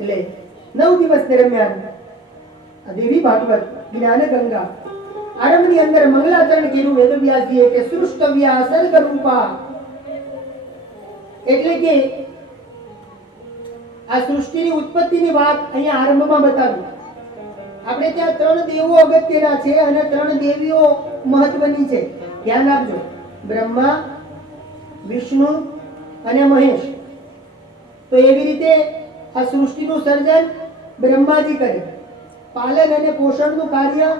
એટલે 9 દિવસ દરમિયાન આ દેવી ભાગવત જ્ઞાન ગંગા આરંભની અંદર મંગલાચરણ કર્યું વેદવ્યાસજીએ કે સૃષ્ટવ્યા સર્ગ રૂપા, એટલે કે આ સૃષ્ટિની ઉત્પત્તિની વાત અહીંયા આરંભમાં બતાવી. આપણે ત્યાં 3 દેવો અગત્યના છે અને 3 દેવીઓ મહત્વની છે. ધ્યાન આપજો, બ્રહ્મા, વિષ્ણુ અને મહેશ. તો એવી રીતે આ સૃષ્ટિનું સર્જન બ્રહ્માજી કરે, પાલન અને પોષણનું કાર્ય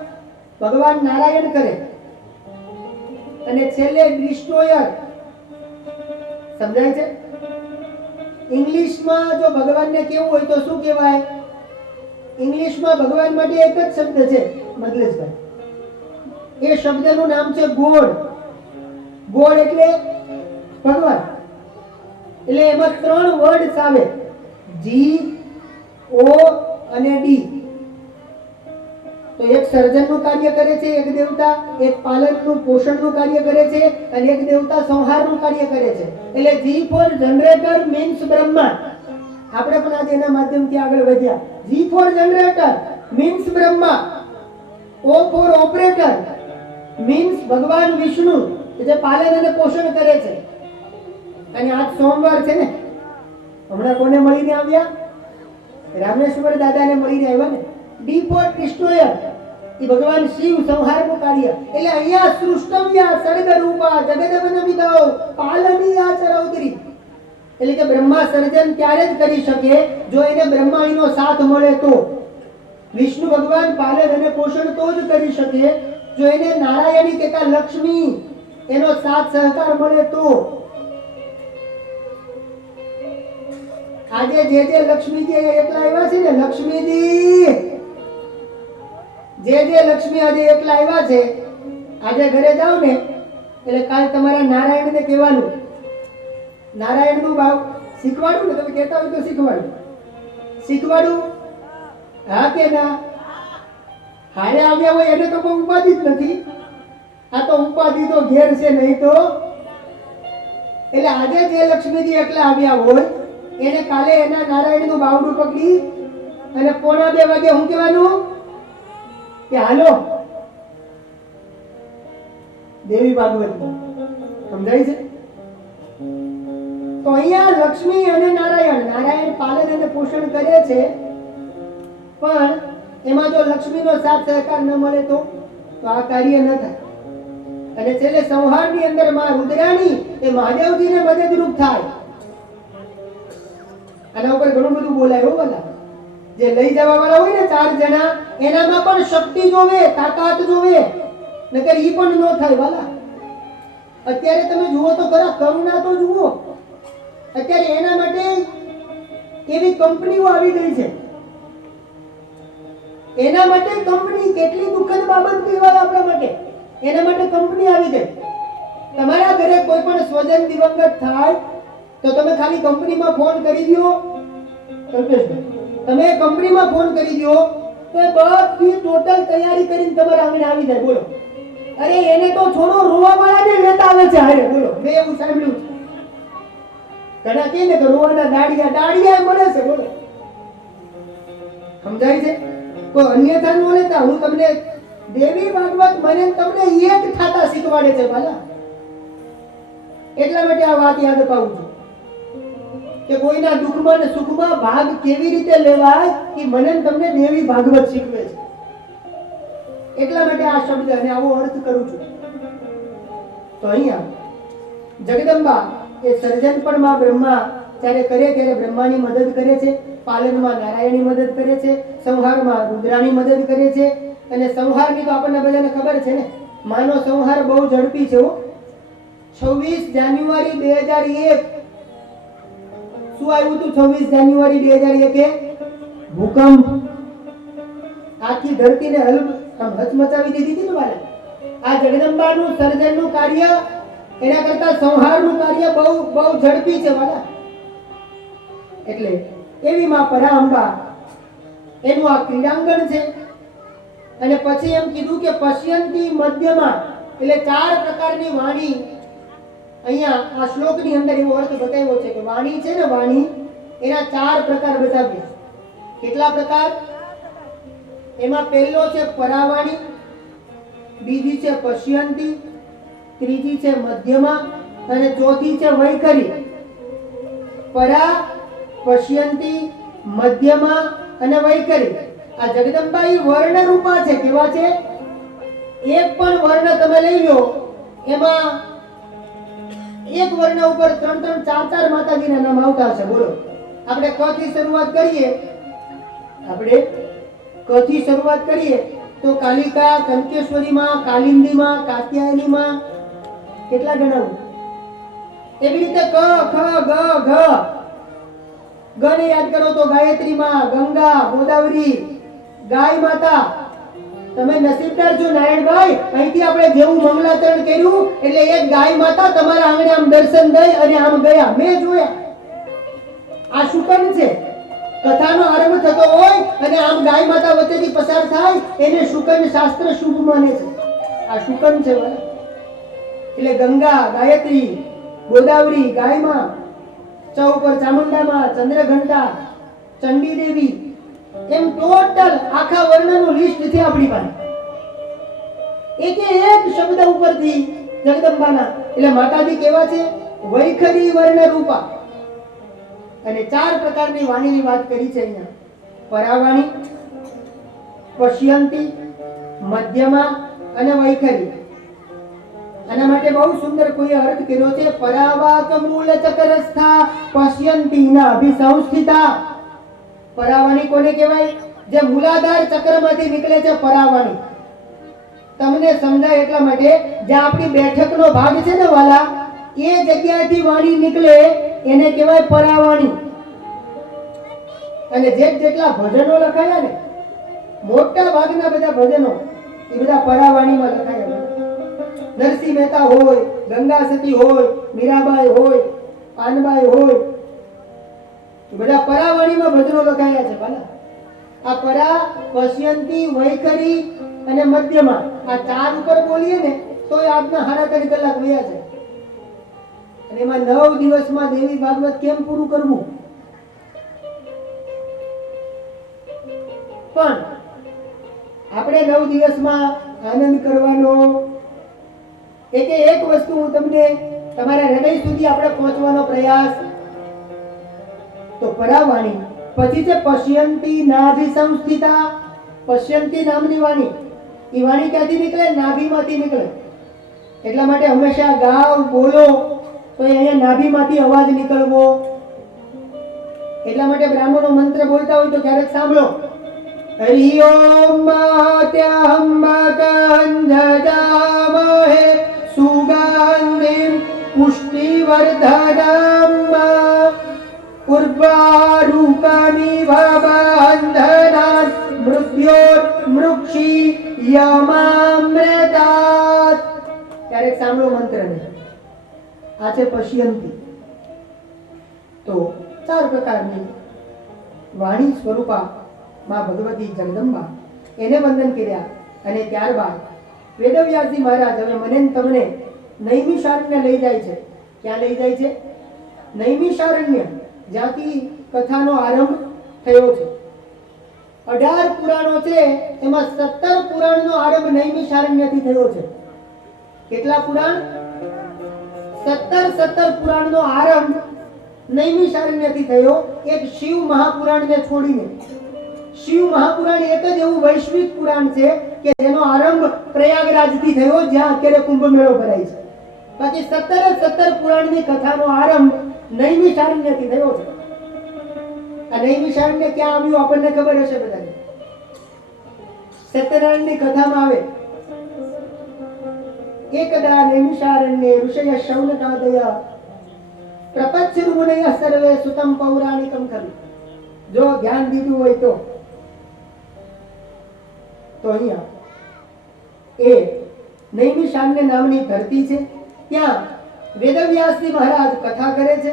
ભગવાન નારાયણ કરે, અને છેલ્લે ડિસ્ટ્રોયર. સમજાય છે? ઇંગ્લિશમાં જો ભગવાનને કેવું હોય તો શું કહેવાય? ઇંગ્લિશમાં ભગવાન માટે એક જ શબ્દ છે મગલેશભાઈ, એ શબ્દનું નામ છે ગોડ. ગોડ એટલે ભગવાન. એટલે એમાં 3 વર્ડ્સ આવે, જી, ઓ અને ડી. તો એક સર્જનનું કાર્ય કરે છે એક દેવતા, એક પાલનનું પોષણનું કાર્ય કરે છે, અને એક દેવતા સંહારનું કાર્ય કરે છે. એટલે G for generator means Brahma. આપણે પણ આજે એના માધ્યમથી આગળ વધ્યા. G for generator means Brahma, O for operator means ભગવાન વિષ્ણુ જે પાલન અને પોષણ કરે છે. અને આજ સોમવાર છે ને, હમણાં કોને મળીને આવ્યા? રામેશ્વર દાદાને મળીને આવ્યા ને. ડી ફોર ડિસ્ટ્રોયર એ ભગવાન શિવ સંહારનું કાર્ય. એટલે અહીંયા સૃષ્ટવ્યા સર્ગ રૂપા જગદવનમિદો પાલનીયા ચરૌદરી. એટલે કે બ્રહ્મા સર્જન ત્યારે જ કરી શકે જો એને બ્રહ્માણીનો સાથ મળે તો. વિષ્ણુ ભગવાન પાલન અને પોષણ તો જ કરી શકે જો એને નારાયણી તથા લક્ષ્મી એનો સાથ સહકાર મળે તો. આજે જે લક્ષ્મીજી એકલા આવ્યા છે ને, લક્ષ્મીજી જે લક્ષ્મી આજે એકલા આવ્યા છે, આજે ઘરે જાવ ને એટલે કાલ તમારા નારાયણને કહેવાનું, નારાયણનું ભાવ શીખવાડું ને, તમે કહેતા હોય તો શીખવાડું. હા કે ના? હારે આવ્યા હોય એને તો કોઈ ઉપાધિ જ નથી. આ તો ઉપાધિ તો ઘેર છે નહીં તો. એટલે આજે જે લક્ષ્મીજી એકલા આવ્યા હોય એને કાલે એના નારાયણનું બાવડું પકડી અને 1:45 વાગે હું કહેવાનું કે હાલો દેવી ભાગવતમાં. સમજાય છે? તો અહીંયા લક્ષ્મી અને નારાયણ પાલન અને પોષણ કરે છે, પણ એમાં જો લક્ષ્મીનો સાથ સહકાર ન મળે તો આ કાર્ય ન થાય. અને છેલ્લે સંહારની અંદર માં રુદ્રાણી એ મહાદેવજીને મદદરૂપ થાય. આના ઉપર ઘણું બધું બોલાય હો વાલા. જે લઈ જવા વાળા હોય ને 4 જણા, એનામાં પણ શક્તિ જોવે, તાકાત જોવે, નકર ઈ પણ ન થાય વાલા. અત્યારે તમે જુઓ તો ખરા, કરુણા તો જુઓ. અત્યારે એના માટે એવી કંપનીઓ આવી ગઈ છે. એના માટે કંપની, કેટલી દુઃખદ બાબત કહેવાય આપણા માટે. એના માટે કંપની આવી ગઈ. તમારા ઘરે કોઈ પણ સ્વજન દિવંગત થાય તો તમે ખાલી કંપનીમાં ફોન કરી દો, તમે કંપનીમાં ફોન કરી દો તો એ બધી ટોટલ તૈયારી કરીને તમારા આંગણે આવી જાય. બોલો, અરે એને તો છોડો, રોવા વાળાને લેતા આવે છે. હારે બોલો, મેં એવું સાંભળ્યું છે. ઘણા કહે ને કે રોવાના દાડિયા મળે છે. બોલો, સમજાય છે? કોઈ અન્યથા ન લેતા. હું તમને દેવી ભાગવત મને તમને એક થાતા શીખવાડે છે બાલા. એટલા માટે આ વાત યાદ અપાવું છું કે કોઈના દુઃખમાં ને સુખમાં ભાગ કેવી રીતે લેવાય એ મને તમને દેવી ભાગવત શીખવે છે. એટલા માટે આ શબ્દ અને આવો અર્થ કરું છું. તો અહીંયા જગદંબા એ સર્જન પણ માં બ્રહ્મા જ્યારે કરે ત્યારે બ્રહ્માની મદદ કરે છે, પાલનમાં નારાયણની મદદ કરે છે, સંહારમાં રુદ્રાની મદદ કરે છે. અને સંહારની તો આપણને બધાને ખબર છે ને, માનો સંહાર બહુ ઝડપી છે. 26 જાન્યુઆરી 2001 શું આવ્યું હતું? 26 જાન્યુઆરી 2001 ભૂકંપ. આખી ધરતીને હચમચાવી દીધી હતી ને વાલા. આ જગદંબાનું સર્જનનું કાર્ય એના કરતા સંહારનું કાર્ય બહુ ઝડપી છે વાલા. એટલે એવી માં પરાંબા એનું આ ક્રીડાંગણ છે. અને પછી એમ કીધું કે પશ્યંતી મધ્યમાં, એટલે 4 પ્રકારની વાણી અહીંયા આ શ્લોકની અંદર એવો અર્થ બતાવ્યો છે કે વાણી છે ને, વાણી એના 4 પ્રકાર બતાવ્યા. કેટલા પ્રકાર? એમાં પહેલો છે પરાવાણી, બીજી છે પશ્યંતી, ત્રીજી છે મધ્યમા અને ચોથી છે વૈખરી. પરા, પશ્યંતી, મધ્યમા અને વૈખરી. આ જગદંબા ઈ વર્ણ રૂપા છે. કેવા છે? એક પણ વર્ણ તમે લઈ લો, એમાં એક વર્ણ ઉપર 3 3 4 4 માતાજીના નામ આવતા હશે. બોલો, આપણે ક થી શરૂઆત કરીએ. આપણે ક થી શરૂઆત કરીએ તો કાલિકા, કંકેશ્વરીમાં, કાલિંદીમાં, કાત્યાયનીમાં કેટલા ગણાવું? એવી રીતે ક, ખ, ગ, ઘ. ગ ને યાદ કરો તો ગાયત્રીમાં, ગંગા, ગોદાવરી, ગાય માતા. તમે નસીબદાર છો નારાયણભાઈ, અહીંથી આપણે જેવું મંગલાચરણ કર્યું એટલે એક ગાય માતા તમારા આંગણે આમ દર્શન દઈ અને આમ ગયા. મેં જોયા. આ શુકન છે. કથાનો આરંભ થતો હોય અને આમ ગાય માતા વચ્ચેથી પસાર થાય એને શુકન શાસ્ત્ર શુભ માને છે. આ શુકન છે વાલા. એટલે ગંગા, ગાયત્રી, ગોદાવરી, ગાયમાં, ચ ઉપર ચામુંડામાં, ચંદ્રઘંટા, ચંડી દેવી, એમ ટોટલ આખા વર્ણનું લિસ્ટ છે આપણી પાસે. એક એક શબ્દ ઉપરથી જગદંબાના. એટલે માતાજી કેવા છે? વૈખરી વર્ણ રૂપા. અને 4 પ્રકારની વાણીની વાત કરી છે અહીંયા. પરાવાણી, પશ્યંતી, મધ્યમા અને વૈખરી. આના માટે બહુ સુંદર કોઈ અર્થ કર્યો છે. પરાવાક મૂળ ચક્રસ્થા પશ્યંતીના અભિસંસ્થિતા. પરાવાણી કોને કહેવાય? જે મૂલાધાર ચક્રમાંથી નીકળે છે પરાવાણી. તમને સમજાય એટલા માટે, જે આપણી બેઠકનો ભાગ છે ને વાલા, એ જગ્યાએથી વાણી નીકળે એને કહેવાય પરાવાણી. અને જેટલા ભજનો લખાયા ને, મોટા ભાગના બધા ભજનો એ બધા પરાવાણીમાં લખાયા. નરસિંહ મહેતા હોય, ગંગા સતી હોય, મીરાબાઈ હોય, પાનબાઈ હોય, બધા પરાવાણીમાં ભજનો લખાયા છે ભલા. આ પરા, પશ્યંતી, વૈખરી અને મધ્યમાં, આ 4 ઉપર બોલીએ ને તો આજના 3.5 કલાક વયા છે. અને એમાં 9 દિવસમાં દેવી ભાગવત કેમ પૂરું કરવું? પણ આપણે 9 દિવસમાં આનંદ કરવાનો. એક વસ્તુ હું તમને તમારા હૃદય સુધી આપણે પહોંચવાનો પ્રયાસ. તો પરાવાણી પછી છે પશ્યંતી નાભિ સંસ્થિતા. પશ્યંતી નામની વાણી, એ વાણી ક્યાંથી નીકળે? નાભીમાંથી નીકળે. એટલા માટે હંમેશા ગાવ, બોલો તો અહીંયા નાભીમાંથી અવાજ નીકળવો. એટલા માટે બ્રાહ્મણો મંત્ર બોલતા હોય તો ક્યારેક સાંભળો, હરિ ઓમ ત્યંબકંજજામહે સુગંધિમ પુષ્ટિવર્ધનમ ઉર્વારુકમિવ બંધનાન મૃત્યોર્મૃક્ષી યમામૃતાત. ક્યારેક સાંભળો મંત્રને. આ છે પશ્યંતી. તો 4 પ્રકારની વાણી સ્વરૂપા માં ભગવતી જગદંબા, એને વંદન કર્યા. અને ત્યારબાદ વેદવ્યાસજી મહારાજ હવે મને તમને નૈમિષારણ્ય લઈ જાય છે. ક્યાં લઈ જાય છે? નૈમિષારણ્ય, જ્યાંથી કથાનો આરંભ થયો છે. 18 પુરાણો છે, એમાં 17 પુરાણનો આરંભ નૈમિષારણ્યથી થયો છે. કેટલા પુરાણ? 17 પુરાણનો આરંભ નૈમિષારણ્યથી થયો. એક શિવ મહાપુરાણને છોડીને. શિવ મહાપુરાણ એક જ એવું વૈશ્વિક પુરાણ છે કે જેનો આરંભ પ્રયાગરાજથી થયો, જ્યાં અત્યારે કુંભ મેળો ભરાય છે. બાકી 17 પુરાણની કથાનો આરંભ નૈમિષારણ્યથી થયો છે. આ નૈમિષારણ્ય ક્યાં આવ્યું આપણને ખબર હશે બધાને. સત્યનારાયણની કથામાં આવે, એકદા નૈમિષારણ્યે ઋષય શૌનકાદય પ્રપચ્છુર્મુનયઃ સર્વે સુતમ પૌરાણિકમ ખલુ. જો ધ્યાન દીધું હોય તો અહીંયા એ નૈમિષારણ્ય નામની ધરતી છે. ત્યાં વેદવ્યાસજી મહારાજ કથા કરે છે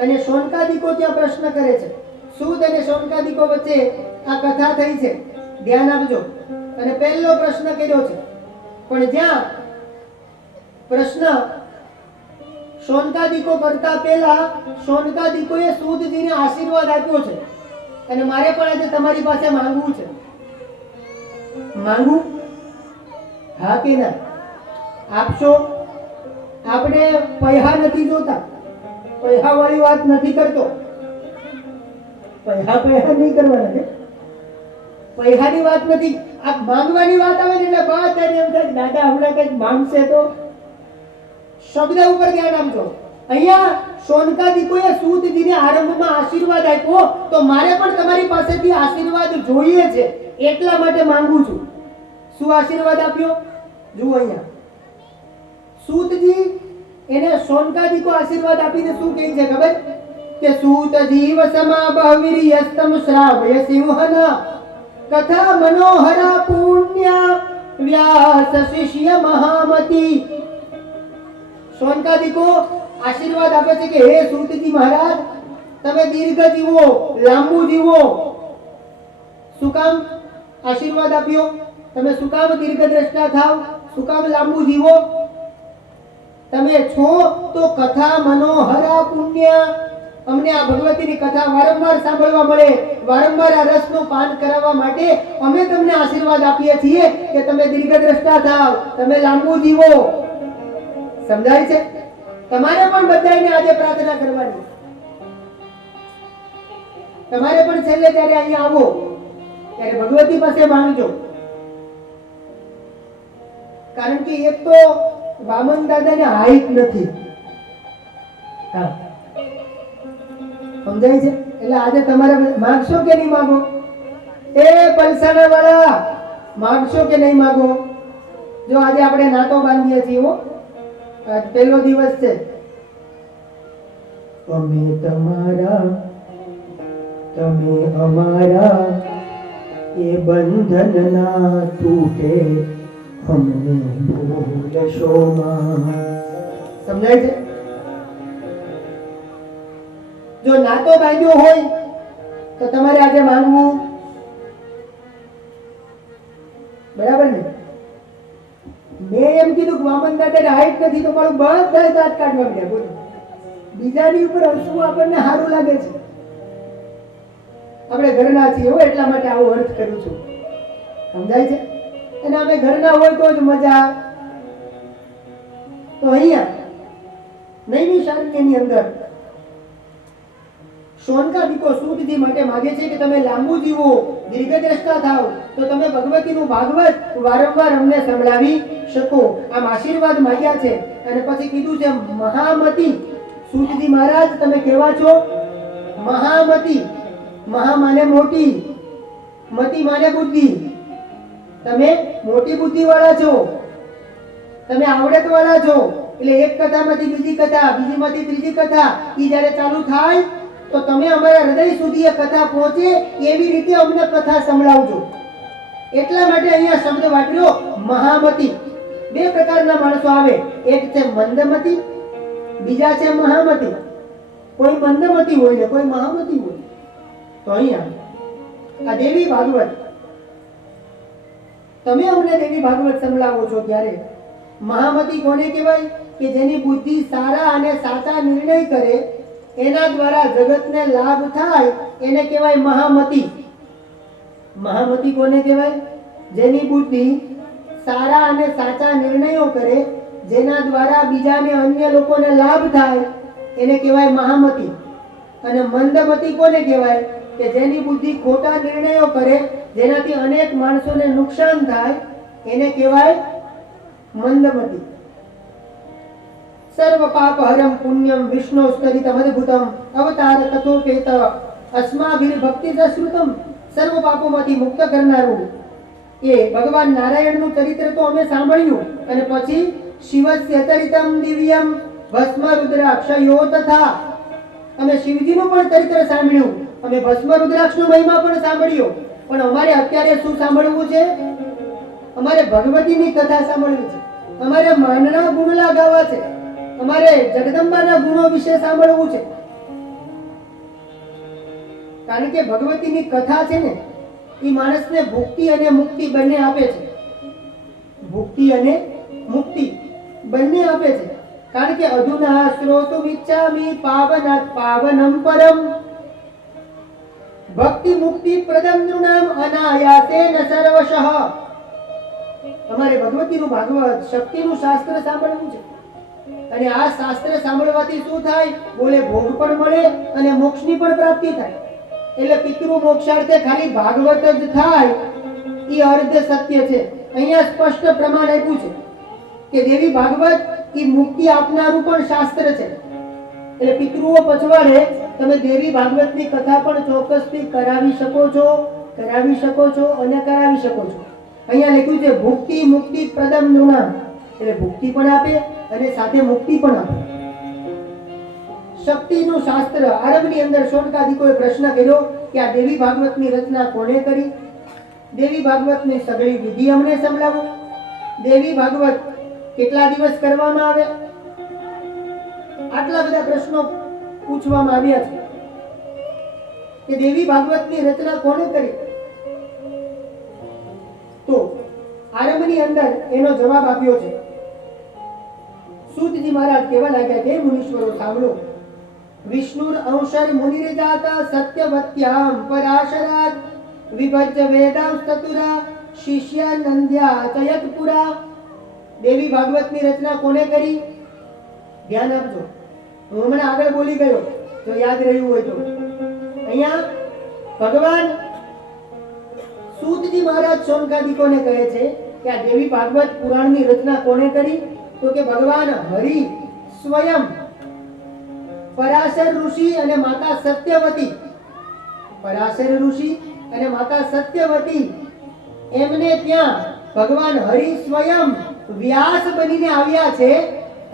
અને શૌનકાદિકો ત્યાં પ્રશ્ન કરે છે. સૂત અને શૌનકાદિકો વચ્ચે આ કથા થઈ છે, ધ્યાન આપજો. અને પહેલો પ્રશ્ન કર્યો છે, પણ જ્યાં પ્રશ્ન શૌનકાદિકો કરતા પહેલા શૌનકાદિકોએ સૂતજીને આશીર્વાદ આપ્યો છે અને મારે પણ આજે તમારી પાસે માંગવું છે. માંગવું? હા કે ના? આપશો? આપણે પૈસા નથી જોતા, પૈસા વાળી વાત નથી કરતો. પૈસા નહીં કરવાના કે પૈસાની વાત નથી. આ માંગવાની વાત આવે ને એટલે બધાને એમ થાય દાદા હમણાં કંઈક માંગશે તો. શબ્દ ઉપર ધ્યાન આપજો. અહીંયા શૌનકાદિકોએ સૂતજીને આરંભમાં આશીર્વાદ આપ્યો, તો મારે પણ તમારી પાસેથી આશીર્વાદ જોઈએ છે, એટલા માટે માંગુ છું. શું આશીર્વાદ આપ્યો? જુઓ અહીંયા સૂતજી એને શૌનકાદિકો આશીર્વાદ આપીને શું કહે છે ખબર? કે સૂત જીવ સમા બહવીર્યસ્તમ શ્રાવય સિંહના કથા મનોહરા પુણ્ય વ્યાસ શિષ્ય મહામતી. શૌનકાદિકો આશીર્વાદ આપે છે કે હે સૂતજી મહારાજ, તમે દીર્ઘ જીવો, લાંબુ જીવો. શું કામ આશીર્વાદ આપ્યો? તમે શું કામ દીર્ઘ દ્રષ્ટા થાવ? શું કામ લાંબુ જીવો? તમે છો તો કથા મનોહરા પુણ્ય, અમને આ ભગવતીની કથા વારંવાર સાંભળવા મળે, વારંવાર આ રસનું પાન કરાવવા માટે અમે તમને આશીર્વાદ આપીએ છીએ કે તમે દીર્ઘ દ્રષ્ટા થાવ, તમે લાંબુ જીવો. સમજાય છે? તમારે પણ બધાને આજે પ્રાર્થના કરવાની. તમારે પણ છેલ્લે જ્યારે અહીંયા આવો ત્યારે ભગવતી પાસે માંગજો. કારણ કે એક તો વામન દાદાને હાઈટ નથી. હા, સમજાય છે? એટલે આજે તમારે માંગશો કે નહીં માંગો? એ પલસાણા વાળા, માંગશો કે નહીં માંગો? જો આજે આપણે નાતો બાંધીએ છીએ, આજ પહેલો દિવસ છે. અમે તમારા, તમે અમારા, એ બંધન ના તૂટે, અમને ભૂલશો માં. સમજાય છે? જો નાતો બાંધ્યો હોય તો તમારે આજે માંગવું. બરાબર ને? મેં એમ કીધું કે વામન દાદા હાઈટ નથી તો મારું બધા દાંત કાઢવા મળ્યા. બોલો, બીજાની ઉપર હસવું આપણને સારું લાગે છે. આપણે ઘરના છીએ એટલા માટે આવો અર્થ કરું છું. સમજાય છે? અને અમે ઘરના હોય તો જ મજા. તો અહીંયા નૈની શાંતિની અંદર શૌનકાદિકો સૂતજી માટે માગે છે કે તમે લાંબુ જીવો, દીર્ઘ દ્રષ્ટા થાવ, તો તમે ભગવતીનું ભાગવત વારંવાર અમને સંભળાવી શકો. આમ આશીર્વાદ માંગ્યા છે. અને પછી કીધું છે મહામતી. સૂતજી મહારાજ તમે કેવા છો? મહામતી. મહા માને મોટી, મતી માને બુદ્ધિ. તમે મોટી બુદ્ધિ વાળા છો, તમે આવડત વાળા છો. એટલે એક કથામાંથી બીજી કથા, બીજીમાંથી ત્રીજી કથા, ઈ જ્યારે ચાલુ થાય તો તમે અમારા હૃદય સુધી એ કથા પહોંચે એવી રીતે અમને કથા સંભળાવજો. એટલા માટે અહીંયા શબ્દ વાપર્યો મહામતી. બે પ્રકારના માણસો આવે, એક છે મંદમતી, બીજા છે મહામતી. કોઈ મંદમતી હોય ને કોઈ મહામતી હોય. તો અહીંયા આ દેવી ભાગવત, તમે અમને દેવી ભાગવત સંભળાવો છો ત્યારે મહામતી કોને કહેવાય? કે જેની બુદ્ધિ સારા અને સાચા નિર્ણય કરે, એના દ્વારા જગતને લાભ થાય, એને કહેવાય મહામતી. મહામતી કોને કહેવાય? જેની બુદ્ધિ સારા અને સાચા નિર્ણયો કરે, જેના દ્વારા બીજાને, અન્ય લોકોને લાભ થાય, એને કહેવાય મહામતી. અને મંદમતી કોને કહેવાય? કે જેની બુદ્ધિ ખોટા નિર્ણયો કરે, જેનાથી અનેક માણસોને નુકસાન થાય, એને કહેવાય મંદમતી. સર્વ પાપ હરમ પુણ્યમ વિષ્ણુ સ્તરિતમ અદ્ભુતમ અવતાર તથોપેત અસ્માભિર ભક્તિ સશ્રુતમ. સર્વ પાપોમાંથી મુક્ત કરનારું એ ભગવાન નારાયણનું ચરિત્ર તો અમે સાંભળ્યું, અને પછી શિવસ્ય ચરિતમ દિવ્યમ ભસ્મ રુદ્રાક્ષયો તથા, અમે શિવજીનું પણ ચરિત્ર સાંભળ્યું, અમે ભસ્મ રુદ્રાક્ષનો મહિમા પણ સાંભળ્યો. પણ અમારે અત્યારે શું સાંભળવું છે? અમારે ભગવતીની કથા સાંભળવી છે. અમારે માનના ગુણલા ગાવા છે. અમારે જગદંબાના ગુણો વિશે સાંભળવું છે. કારણ કે ભગવતીની કથા છે ને, એ માણસને ભુક્તિ અને મુક્તિ બંને આપે છે. ભુક્તિ અને મુક્તિ બંને આપે છે. કારણ કે અધુના શ્રોતુમ ઇચ્છામિ પાવનાત પાવનમ પરમ. ભક્તિ મુક્તિ પ્રદમ નૃણામ અનાયાસેન સર્વશઃ. તમારે ભગવતીનું ભાગવત શક્તિનું શાસ્ત્ર સાંભળવું છે અને આ શાસ્ત્ર સાંભળવાથી શું થાય? બોલે ભોગ પણ મળે અને મોક્ષની પણ પ્રાપ્તિ થાય. એટલે પિતૃ મોક્ષાર્થે ખાલી ભાગવત જ થાય એ અર્ધ સત્ય છે. અહીંયા સ્પષ્ટ પ્રમાણ આપ્યું છે કે દેવી ભાગવત એ મુક્તિ આપનારું પણ શાસ્ત્ર છે. એટલે પિતૃઓ પછવાડે તમે દેવી ભાગવતની કથા પણ ચોક્કસથી કરાવી શકો છો અને કરાવી શકો છો. અહીંયા લખ્યું છે ભુક્તિ મુક્તિ પ્રદમ નૃણામ, એટલે ભુક્તિ પણ આપે અને સાથે મુક્તિ પણ આપે. શક્તિનું શાસ્ત્ર આરંભની અંદર શોનકાદિકોએ પ્રશ્ન કર્યો કે આ દેવી ભાગવતની રચના કોણે કરી? દેવી ભાગવતની સગળી વિધિ અમને સંભળાવો. દેવી ભાગવત કેટલા દિવસ કરવામાં આવે? આટલા બધા પ્રશ્નો પૂછવામાં આવ્યા છે કે દેવી ભાગવતની રચના કોણે કરી? તો આરંભની અંદર એનો જવાબ આપ્યો છે. સૂતજી મહારાજ કહેવા લાગ્યા, હે મુનીશ્વરો સાંભળો. વિષ્ણુર અંશર મુનિર્જાતા સત્યવત્યામ પરાશરાત વિભજ્ય વેદાંશ ચતુરા શિષ્યાનંદ્યા ચયતપુરા. દેવી ભાગવતની રચના કોને કરી? ધ્યાન આપજો, હું હમણાં આગળ બોલી ગયો, જો યાદ રહ્યું હોય તો. અહીંયા ભગવાન સૂતજી મહારાજ શૌનકાદિકોને કહે છે કે આ દેવી ભાગવત પુરાણની રચના કોને કરી? તો કે ભગવાન હરિ સ્વયં પરાશર ઋષિ અને માતા સત્યવતી, પરાશર ઋષિ અને માતા સત્યવતી એમને ત્યાં ભગવાન હરિ સ્વયં વ્યાસ બનીને આવ્યા છે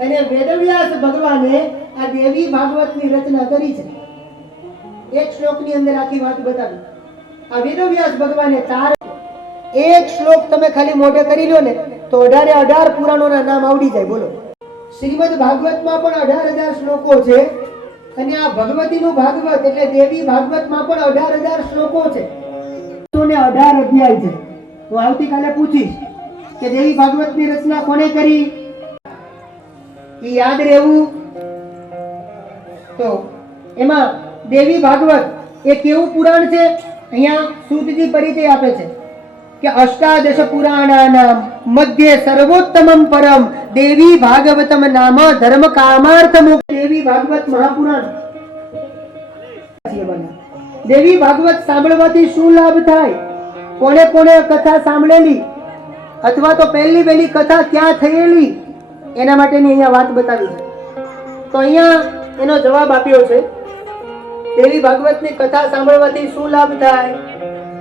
અને વેદવ્યાસ ભગવાને આ દેવી ભાગવતની રચના કરી છે. એક શ્લોકની અંદર આખી વાત બતાવી. આ વેદવ્યાસ ભગવાને ચાર, એક શ્લોક તમે ખાલી મોઢે કરી લો ને તો 18 પુરાણોના નામ આવડી જાય. બોલો, શ્રીમદ ભાગવતમાં પણ 18,000 શ્લોકો છે અને આ ભગવતીનું ભાગવત એટલે દેવી ભાગવતમાં પણ 18,000 શ્લોકો છે. 18 અધ્યાય છે. હું આવતીકાલે પૂછીશ કે દેવી ભાગવતની રચના કોણે કરી, એ યાદ રહેવું. તો એમાં દેવી ભાગવત એ કેવું પુરાણ છે? અહીંયા સૂતજી પરિચય આપે છે કે અષ્ટાદશ પુરાણાનામ મધ્ય સર્વોત્તમમ પરમ દેવી ભાગવતમ નામ ધર્મ કામાર્થ મોક્ષ. દેવી ભાગવત મહાપુરાણ. દેવી ભાગવત સાંભળવાથી શું લાભ થાય? કોને કોને કથા સાંભળેલી અથવા તો પહેલી કથા ક્યાં થયેલી એના માટેની અહીંયા વાત બતાવી છે. તો અહીંયા એનો જવાબ આપ્યો છે. દેવી ભાગવતની કથા સાંભળવાથી શું લાભ થાય?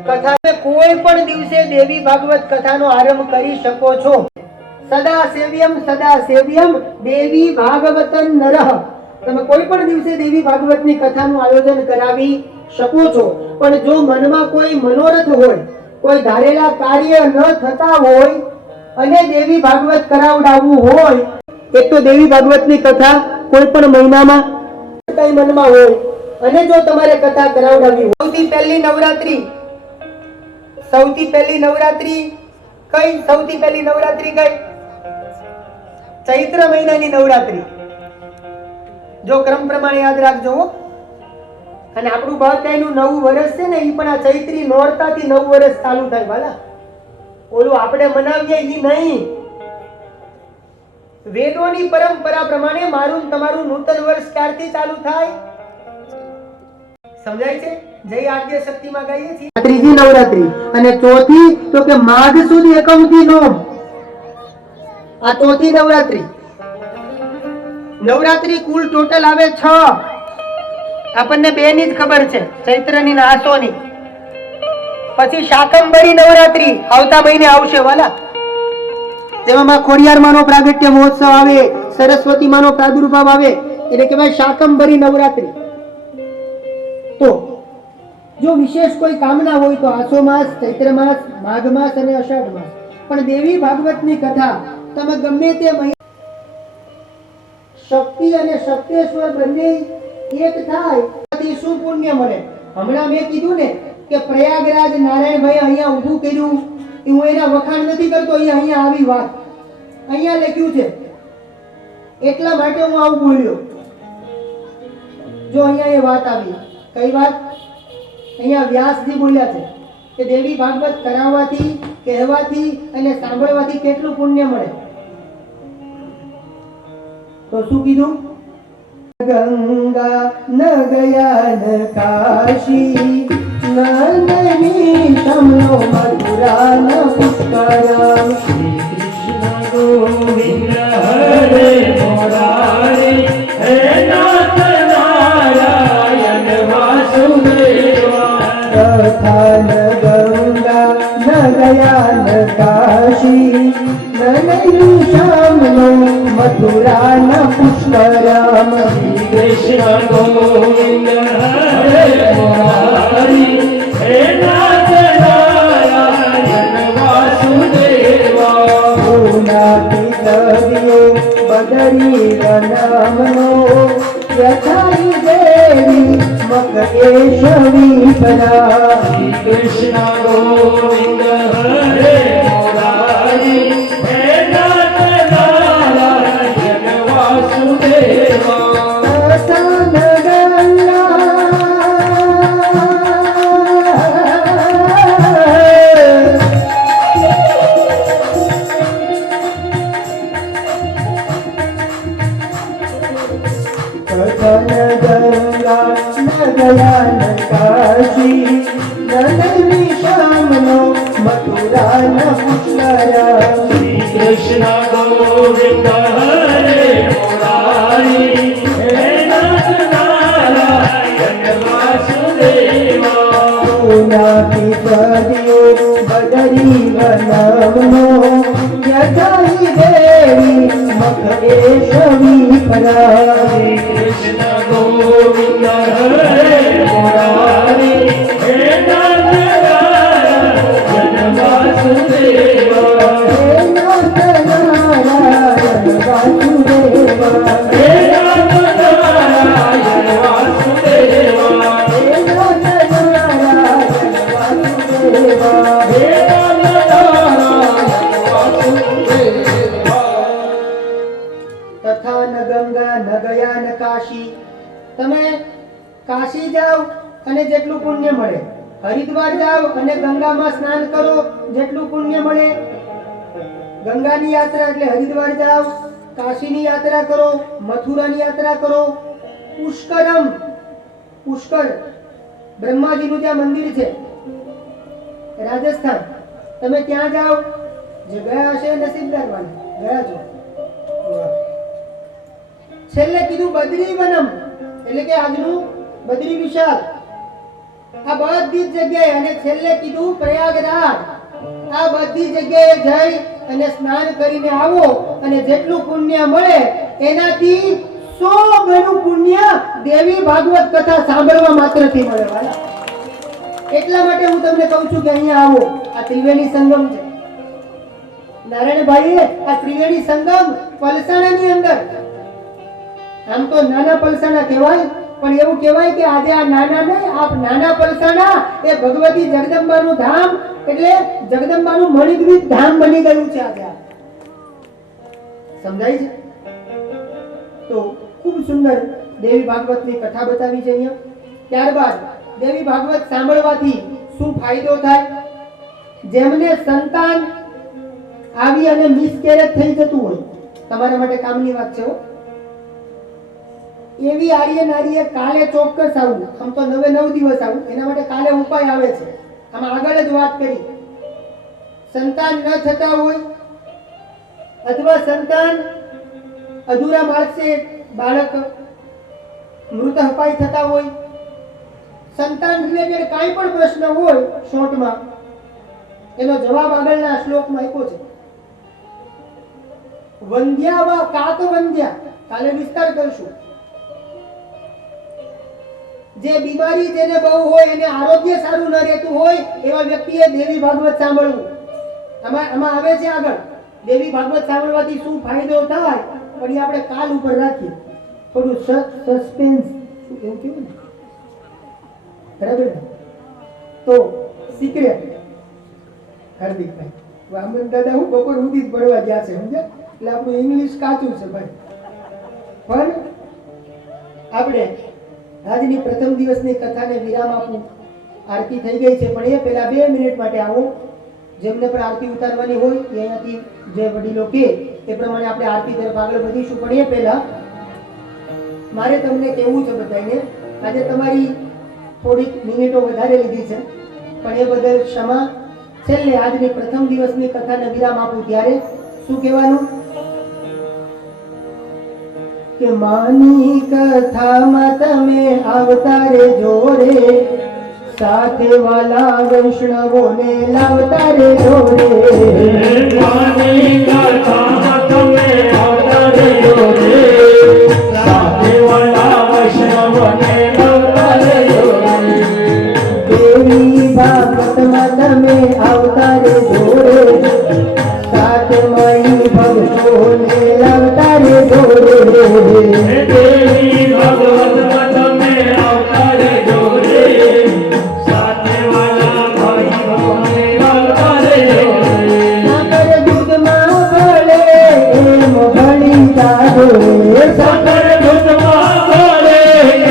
કથા કોઈ પણ દિવસે દેવી ભાગવત કથાનો આરંભ કરી શકો છો. સદા સેવ્યમ દેવી ભાગવતન નરઃ. તમે કોઈ પણ દિવસે દેવી ભાગવતની કથાનું આયોજન કરાવી શકો છો. પણ જો મનમાં કોઈ મનોરથ હોય, કોઈ ધારેલા કાર્ય ન થતા હોય અને દેવી ભાગવત કરાવડાવવું હોય, એક તો દેવી ભાગવતની કથા કોઈ પણ મહિનામાં કઈ મનમાં હોય અને જો તમારે કથા કરાવડાવવી હોય, સૌથી પહેલી નવરાત્રી કઈ? સૌથી પહેલી નવરાત્રી કઈ? ચૈત્ર મહિનાની નવરાત્રી. જો ક્રમ પ્રમાણે યાદ રાખજો. અને આપણું ભારતીયનું નવું વર્ષ છે ને એ પણ આ ચૈત્રી નોરતાથી નવું વર્ષ ચાલુ થાય. વાલા, ઓલું આપણે મનાવીએ એ નહીં. વેદોની પરંપરા પ્રમાણે મારું તમારું નૂતન વર્ષ ક્યારથી ચાલુ થાય? સમજાય છે? જય આદ્ય શક્તિમાં ગાઈએ છીએ. ત્રીજી નવરાત્રી અને ચોથી તો કે માઘ સુદ એકમથી નોમ. આ ચોથી નવરાત્રી. નવરાત્રી કુલ ટોટલ આવે 6. આપણને બે ની જ ખબર છે, ચૈત્રની ને આસોની. પછી શાકંભરી નવરાત્રી આવતા મહિને આવશે વાલા. તેમાં ખોડિયાર માનો પ્રાગટ્ય મહોત્સવ આવે, સરસ્વતી માનો પ્રાદુર્ભાવ આવે, એટલે કહેવાય શાકંભરી નવરાત્રી. તો જો વિશેષ કોઈ કામના હોય તો આસો માસ, ચૈત્ર માસ, માઘ માસ અને અષાઢ માસ. પણ દેવી ભાગવતની કથા તમે ગમે તે શક્તિ અને શક્તેશ્વર બંને એક થાય તેથી શું પુણ્ય મળે? હમણાં મેં કીધું ને કે પ્રયાગરાજ નારાયણભાઈ અહીંયા ઊભું કર્યું, હું એના વખાણ નથી કરતો, અહીંયા આવી વાત અહીંયા લખ્યું છે એટલા માટે હું આવું બોલ્યો. જો અહીંયા એ વાત આવી, કઈ વાત? અહીંયા વ્યાસજી બોલ્યા છે કે દેવી ભાગવત કરાવવાથી, કહેવાથી અને સાંભળવાથી કેટલું પુણ્ય મળે. તો શું કીધું? ગંગા ન ગયા ન કાશી નંદની શમલો મથુરા ન પુષ્કરમ. કૃષ્ણ ગોવિંદ હરે મુરારી હે નાથ નારાયણ વાસુદેવા. તથા ન ગંગા ન ગયા ન કાશી નંદની શમલો મથુરા ન પુષ્કરમ. કૃષ્ણ ગોવિંદ હરે મુરારી હે નાથ નારાયણ વાસુદેવા. પૂનાથી દરિયો બદરી વનામનો યથાઈ દેવી મકએશવી પરા. કૃષ્ણ ગોવિંદ હરે મુરારી હે નાથ નારાયણ વાસુદેવા. તથા ન ગંગા ન ગયા ન કાશી નંદની શામનો મથુરા ન પુષ્કરમ. કૃષ્ણ ગોવિંદ હરે મુરારી હે નાથ નારાયણ વાસુદેવા. પૂનાથી દરિયો બદરી વનામનો યથાઈ દેવી મકએશવી પરા. કૃષ્ણ ગોવિંદ હરે મુરારી હે નાથ નારાયણ વાસુદેવા. હે નાથ નારાયણ વાસુદેવા. હે નાથ નારાયણ વાસુદેવા. હે નાથ નારાયણ વાસુદેવા. હે નાથ નારાયણ વાસુદેવા. તથા ન ગંગા ન ગયા ન કાશી. તમે કાશી જાઓ અને જેટલું પુણ્ય મળે, હરિદ્વાર જાઓ અને ગંગામાં સ્નાન કરો જેટલું પુણ્ય મળે. ગંગાની યાત્રા એટલે હરિદ્વાર જાઓ, કાશીની યાત્રા કરો, મથુરાની યાત્રા કરો. પુષ્કરમ, પુષ્કર બ્રહ્માજીનું ત્યાં મંદિર છે રાજસ્થાન. તમે ત્યાં જાઓ, જે ગયા હશે નસીબદાર વાળા ગયા છો. છેલ્લે કીધું બદ્રી વનમ એટલે કે આજનું બદ્રી વિશાલ. આ બધી જ જગ્યાએ અને છેલ્લે કીધું પ્રયાગરાજ. આ બધી જગ્યાએ જઈ અને સ્નાન કરીને આવો અને જેટલું પુણ્ય મળે એનાથી 100 ગણું પુણ્ય દેવી ભાગવત કથા સાંભળવા માત્રથી મળે વાલા. એટલા માટે હું તમને કહું છું કે અહીંયા આવો. આ ત્રિવેણી સંગમ છે નારાયણભાઈ. આ ત્રિવેણી સંગમ પલસાણાની અંદર. આમ તો નાના પલસાણા કહેવાય, પણ એવું કહેવાય કે આજે આ નાના નહીં, આ નાના પલસાણા એ ભગવતી જગદંબાનું ધામ એટલે જગદંબાનું મણિદ્વીપ ધામ બની ગયું છે આજે. સમજાય છે? તો ખૂબ સુંદર દેવી ભાગવતની કથા બતાવી છે અહીંયા. ત્યારબાદ દેવી ભાગવત સાંભળવાથી શું ફાયદો થાય? જેમને સંતાન આવી અને મિસકેરેજ થઈ જતું હોય, તમારા માટે કામની વાત છે હો. એવી આર્ય નારીએ કાલે ચોક્કસ આવું. આમ તો 9 દિવસ આવું, એના માટે કાલે ઉપાય આવે છે. આમાં આગળ જ વાત કરી. સંતાન ન થતા હોય અથવા સંતાન અધૂરા માર્ગસે બાળક મૃત અપાય થતા હોય, સંતાન રિલેટેડ કાંઈ પણ પ્રશ્ન હોય શોર્ટમાં એનો જવાબ આગળના શ્લોકમાં આપ્યો છે. વંધ્યા વા કાક વંધ્યા, કાલે વિસ્તાર કરશું. જે બીમારી જેને બહુ હોય, એને આરોગ્ય સારું ન રહેતું હોય એવા વ્યક્તિએ દેવી ભાગવત સાંભળવું. આમાં આવે છે આગળ દેવી ભાગવત સાંભળવાથી શું ફાયદો થાય, પણ એ આપણે કાલ ઉપર રાખીએ. થોડું સસ્પેન્સ એવું કેવું ને, બરાબર ને? તો સિક્રેટ હાર્દિકભાઈ વામન દાદા હું બપોર સુધી જ ભણવા ગયા છે, સમજ્યા? એટલે આપણું ઇંગ્લિશ કાચું છે ભાઈ. પણ આપણે આજની પ્રથમ દિવસની કથાને વિરામ આપું. આરતી થઈ ગઈ છે, પણ એ પહેલા 2 મિનિટ માટે આવો. જેમને પણ આરતી ઉતારવાની હોય એ અહીંયાથી જે વડીલો કે એ પ્રમાણે આપણે આરતી તરફ આગળ વધીશું. પણ એ પહેલા મારે તમને કહેવું છે બધાને, આજે તમારી થોડીક મિનિટો વધારે લીધી છે, પણ એ બદલ ક્ષમા. છેલ્લે આજની પ્રથમ દિવસની કથાને વિરામ આપું ત્યારે શું કહેવાનું કે માની કથામાં તમે આવતા રહેજો રે, સાથે વાલા વૈષ્ણવોને લાવતા રહેજો રે. માની કથામાં તમે આવતા રહેજો રે, સાથે વાલા વૈષ્ણવોને લાવતા રહેજો રે. દેવી ભાગવતમાં તમે આવતા રહેજો રે, સાથે મળી ભક્તોને લાવતા રહેજો રે. દેવી ભાગવતમાં તમે આવતા રહેજો રે, સાથે વાલા ભાઈઓને લાવતા રહેજો રે. સાકર દૂધમાં ભળે એમ ભળી જાજો રે, સાકર દૂધમાં ભળે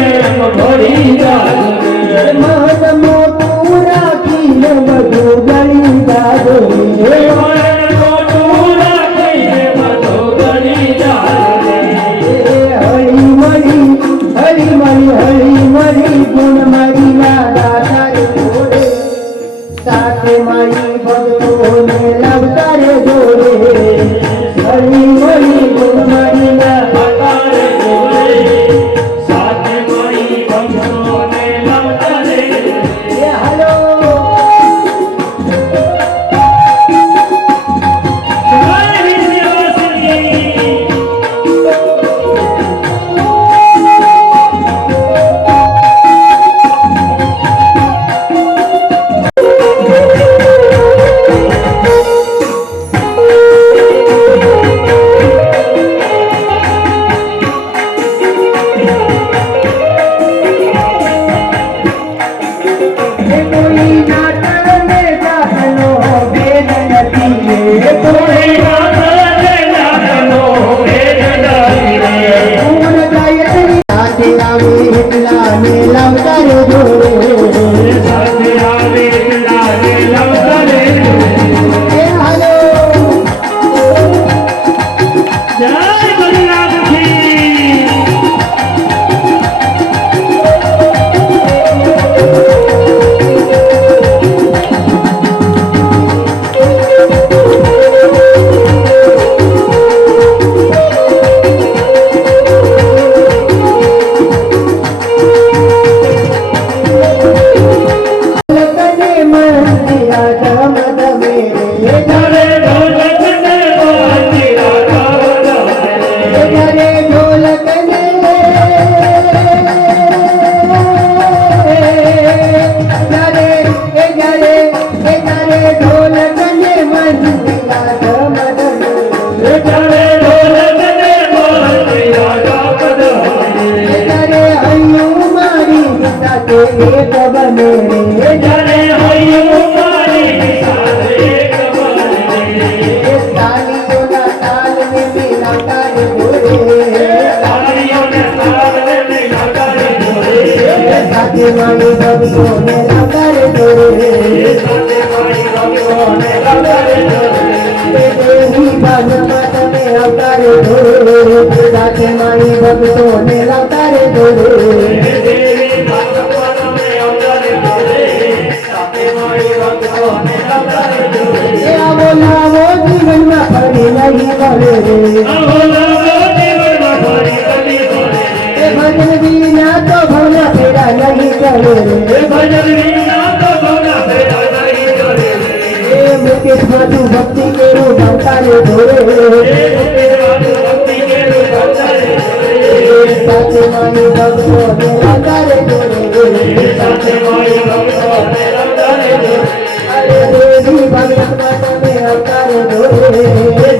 એમ ભળી જાજો રે. મહદ મોટું રાખીને બધું ગળી જાજો રે. મરણ મોટું રાખીને બધું ગળી જાજો રે. હળી મળી ગુણ મારી દાદા તારે જોડે, સાથે મારી ભક્તોને લાવતા રે જોડે. હળી મળી ગુણ મારી દાદા તારે જોડે, સાથે મારી ભક્તોને લાવતા રહેજો રે. એ હાલો જય વિંધ્યાવાસિની. એ કોઈ નાટક ને જાતનો ભેદ નથી રે, કોઈ નાથને નાથનો ભેદ નથી રે. ગુણ ગાયત્રી સાથે આવે એટલાને લાવતા રે જોડે. સાથે આવે એટલાને લાવતા રહેજો રે. એ હાલો જય બલિરામજી. લગને મંદિરા ધમ ધમે રે, જરે ઢોલકને બાંધીરા ગાવત એ રે. ઘરે ઢોલકને ઘરે ઢોલકને મંદિરા ધમ ધમે રે. જરે ઢોલકને બાંધીરા ગાવત રે. ઘરે હૈયું મારી સાથે એક બને રે. જરે હૈયું મારી સાથે એક બને રે. એ તાળીઓના તાલને મિલાવતા રે જોડે. તાળીઓને તાળને મિલાવતા રહેજો રે. સાથે મારી ભક્તોને લાવતા રે જોડે. સાથે મારી ભક્તોને લાવતા રહેજો રે. દેવી ભાગમાં તમે આવતા રે જોડે, સાથે મારી ભક્તોને લાવતા રે જોડે. દેવી ભાગવત તમે આવતા રહેજો રે, સાથે મારી ભક્તોને લાવતા રહેજો રે. એ આવો લાવો જીવનમાં ફરી નહીં ભલે રે. આવો લાવો જીવનમાં ફરી કદી ભલે એ રે. ભજન વિના તો ભવના ફેરા નહીં ચલે રે. એ ભજન વિના તો ભવના ફેરા નહીં ચલે રે. એ મુકેશ માતું ભક્તિ કેરું ગાવતા રે જોડે. એ ભક્તિ કેરું ગાતા રહેજો રે. સાથે મારી ભક્તોને લાવતા રે જોડે. સાથે મારી ભક્તોને લાવતા રહેજો રે. અરે દેવી ભાગવતમાં તમે આવતા રે જોડે.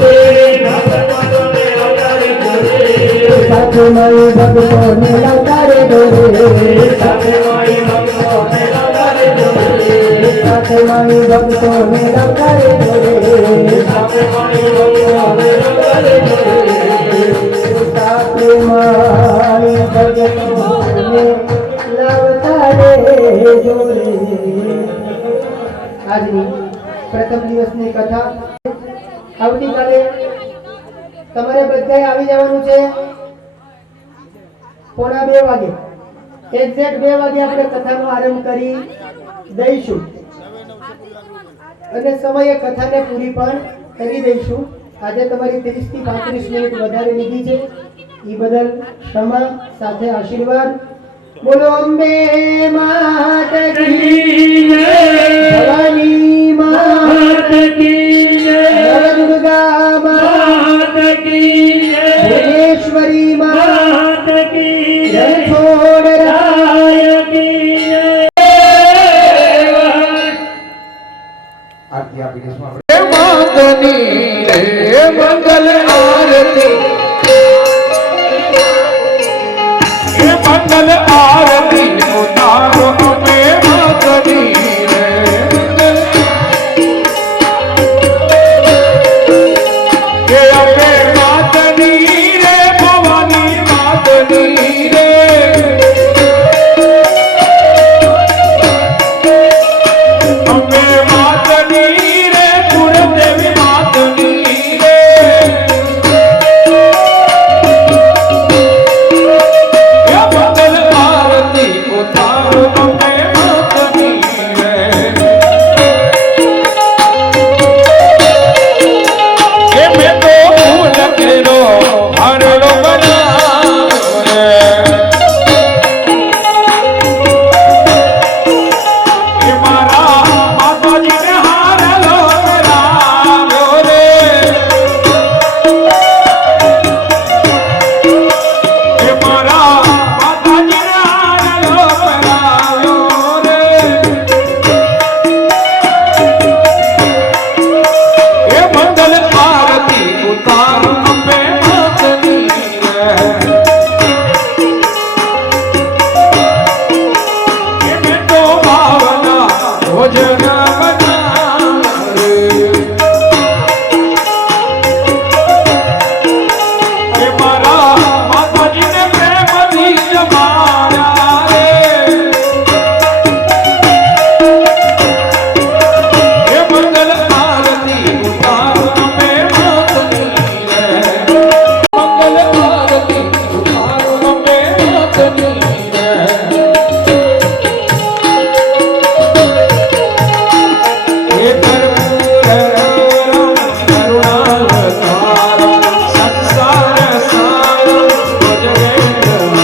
દેવી ભાગવત તમે આવતા રહેજો રે. સાથે મારી ભક્તોને લાવતા રે જોડે. સાથે મારી ભક્તોને લાવતા રહેજો રે. સાથે મારી ભક્તોને લાવતા રે જોડે. સાથે મારી ભક્તોને લાવતા રહેજો રે. સાથે મારી ભક્તોને લાવતા રે જોડે. આજની પ્રથમ દિવસની કથા. આવતીકાલે તમારે બધાએ આવી જવાનું છે 1:45 વાગે. એક્ઝેક્ટ 2 વાગે આપણે કથાનો આરંભ કરી દઈશું અને સમયે કથાને પૂરી પણ કરી દઈશું. આજે તમારી 30 થી 35 મિનિટ વધારે લીધી છે, એ બદલ ક્ષમા, સાથે આશીર્વાદ. બોલો અંબે માત કી જય, ભવાની માત કી જય, દુર્ગા માત કી જય, ભુવનેશ્વરી માત કી જય, રણછોડ રાય કી જય. આરતી આપી દઈશું આપણે. માતની રે મંગલ આરતી, એ મંગલ આરતી ઉતારો અમે માતની રે, કે અમે માતની રે, ભવાની માતની રે, અમે માતની રે, કુળદેવી માતની રે, એ મંગલ આરતી ઉતારો અમે માતની રે, એ મેં તો ફૂલ કેરો હરડો બનાવ્યો રે, એ મારા માતાજીને હારલો કરાવ્યો રે, એ મારા માતાજીને હારલો કરાવ્યો રે, એ મંગલ આરતી ઉતારો અંબે માતની રે, એ મેં તો ભાવના ભોજન બનાવ્યો રે, એ મારા માતાજીને પ્રેમથી જમાડ્યા રે, એ મંગલ આરતી ઉતારો અમે માતની રે, મંગલ આરતી ઉતારો અમે માતની રે, એ કર્પૂરરવરમ કરુણાવતારમ સંસાર સારમ ભજગેન્દ્રમ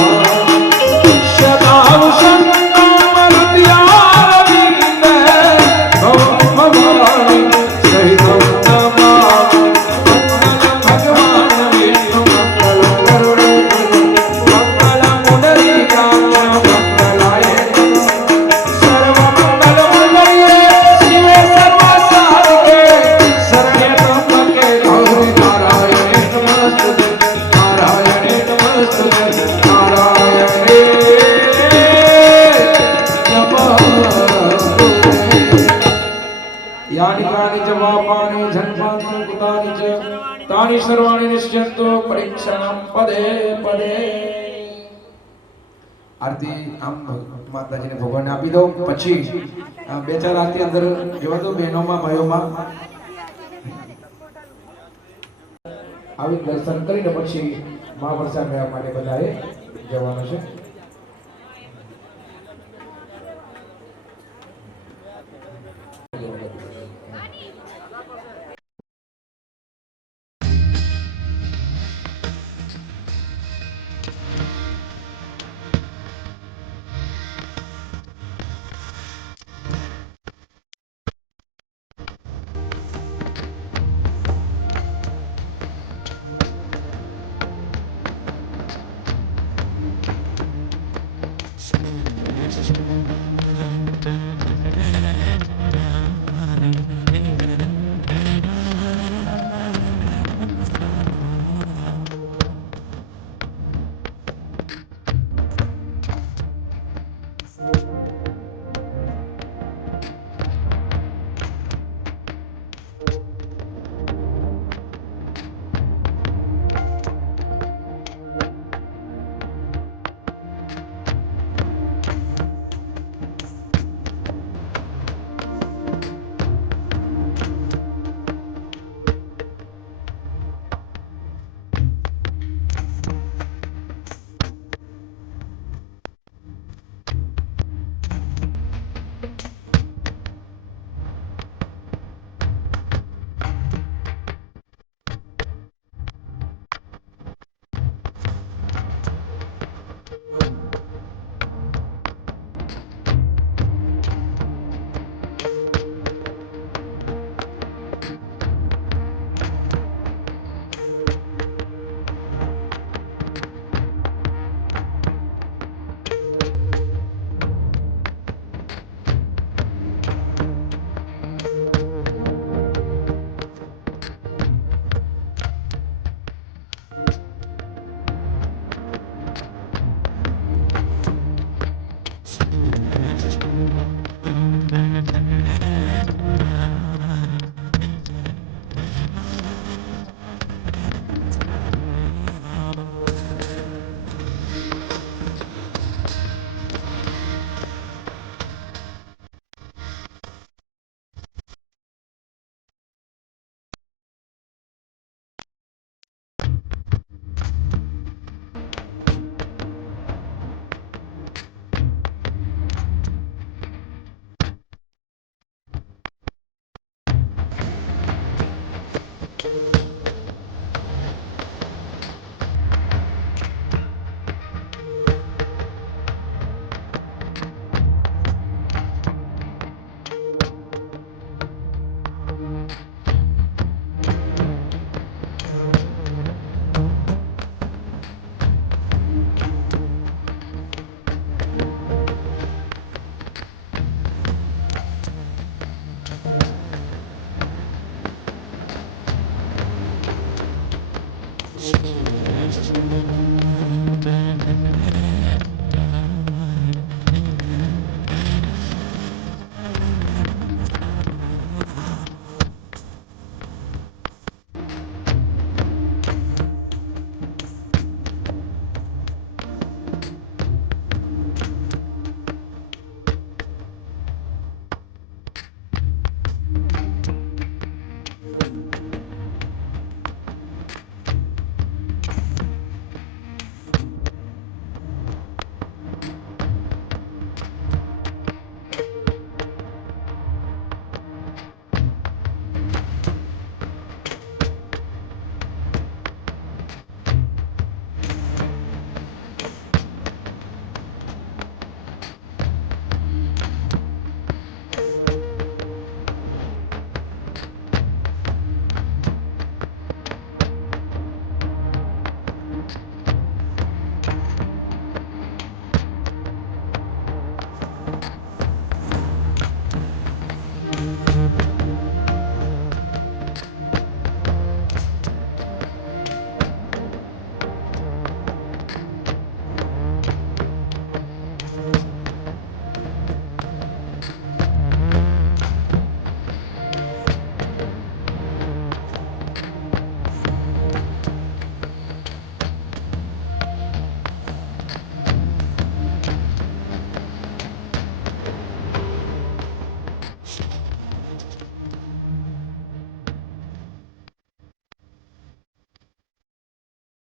સદા વસંતમ હૃદયારવિંદ ભવભવાની સહિતમ નમામિ. મંગલમ ભગવાન વિષ્ણુ મંગલમ ગરુડધ્વજ મંગલમ પુંડરીકાક્ષ મંગલાય નમઃ. સર્વમંગલમંગલ્યે શિવે સર્વસાધિકે શરણ્યે ત્ર્યંબકે ગૌરી નારાયણે નમસ્તુતે, નારાયણે નમસ્તુતે, નારાયણે નમસ્તુતે. યાની કાની ચ વાપાની જન્માંતર કૃતાની ચ તાની સર્વાણી નિશ્ચયંતો પરીક્ષામ પદે પદે. આરતી આમ માતાજીને ભગવાનને આપી દો. પછી 2-4 આરતી અંદર જોવા દો બહેનોમાં ભાઈઓમાં આવી દર્શન કરીને પછી મહાપ્રસાદ મેળવવા માટે બધાએ જવાનું છે.